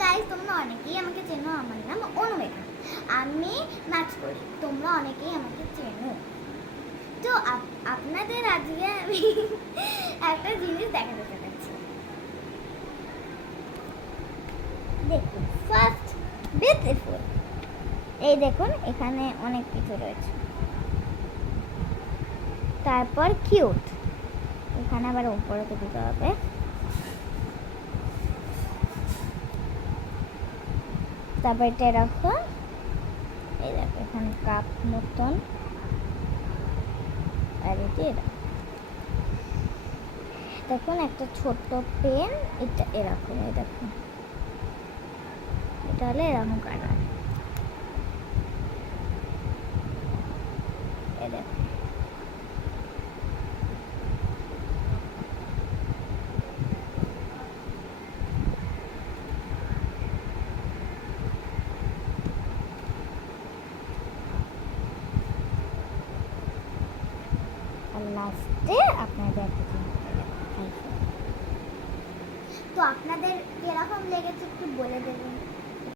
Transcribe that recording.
Guys, তোমরা অনেকেই আমাকে চেনো। আমার নাম অনুমেঘা। আমি নাচ করি। তোমরা অনেকেই আমাকে চেনো। তো আপনাদের আজকে আমি একটা জিনিস দেখাতে চাচ্ছি। দেখুন, ফার্স্ট বিউটিফুল। এই দেখুন, এখানে অনেক কিছু রয়েছে। তারপর কিউট, এখানে আবার উপরে দিতে হবে। তারপর এটা রাখো। এই দেখো, এখানে কাপ মতন। আর এটা দেখুন, একটা ছোট্ট পেন। এটা এরকম, এই দেখুন, এটা হলে এরকম কালার। এই দেখুন, আর লাস্টে আপনাদের একটা জিনিস দেখাবো। তো আপনাদের কিরকম লেগেছে একটু বলে দেবেন।